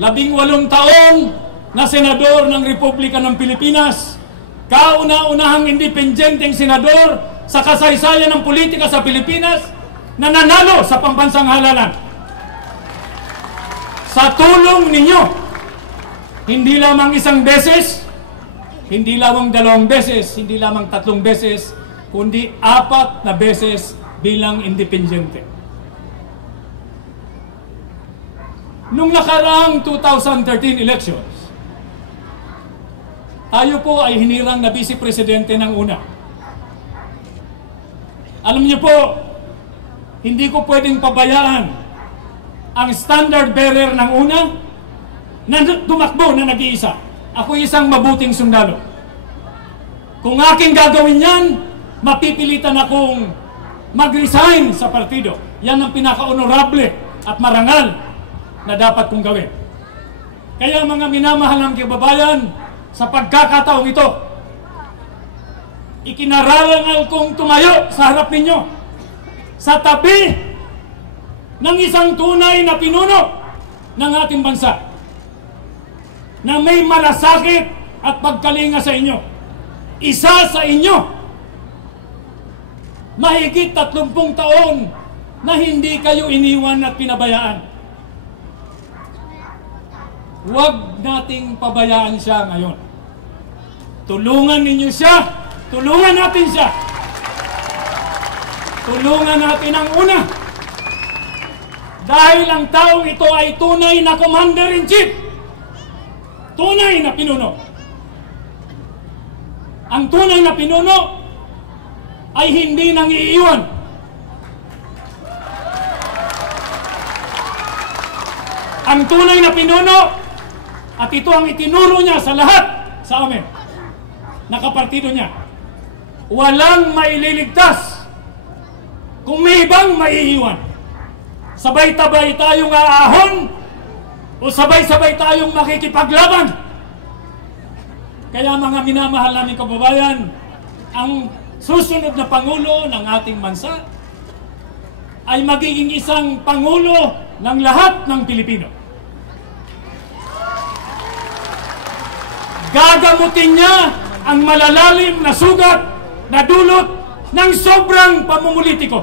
18 taong na senador ng Republika ng Pilipinas, kauna-unahang independenteng senador sa kasaysayan ng politika sa Pilipinas na nanalo sa pambansang halalan. Sa tulong ninyo, hindi lamang isang beses, hindi lamang 2 beses, hindi lamang 3 beses, kundi 4 na beses bilang independente. Nung nakaraang 2013 elections, tayo po ay hinirang na vice presidente ng una. Alam niyo po, hindi ko pwedeng pabayaan ang standard bearer ng una na tumakbo na nag-iisa. Ako isang mabuting sundalo. Kung aking gagawin yan, mapipilitan akong mag-resign sa partido. Yan ang pinaka-honorable at marangal na dapat kong gawin. Kaya mga minamahalang kababayan, sa pagkakataong ito, ikinararangal kong tumayo sa harap ninyo, sa tabi ng isang tunay na pinuno ng ating bansa, na may malasakit at pagkalinga sa inyo. Isa sa inyo, mahigit 30 taon na hindi kayo iniwan at pinabayaan. Huwag nating pabayaan siya ngayon. Tulungan ninyo siya. Tulungan natin siya. Tulungan natin ang una. Dahil ang taong ito ay tunay na commander-in-chief. Tunay na pinuno. Ang tunay na pinuno ay hindi nang iiwan. Ang tunay na pinuno, at ito ang itinuro niya sa lahat sa amin, na kapartido niya, walang maililigtas kung may ibang maiiwan. Sabay-tabay tayong aahon o sabay-sabay tayong makikipaglaban. Kaya mga minamahal naming kababayan, ang susunod na Pangulo ng ating bansa ay magiging isang Pangulo ng lahat ng Pilipino. Gagamutin niya ang malalalim na sugat na dulot ng sobrang pamumulitiko.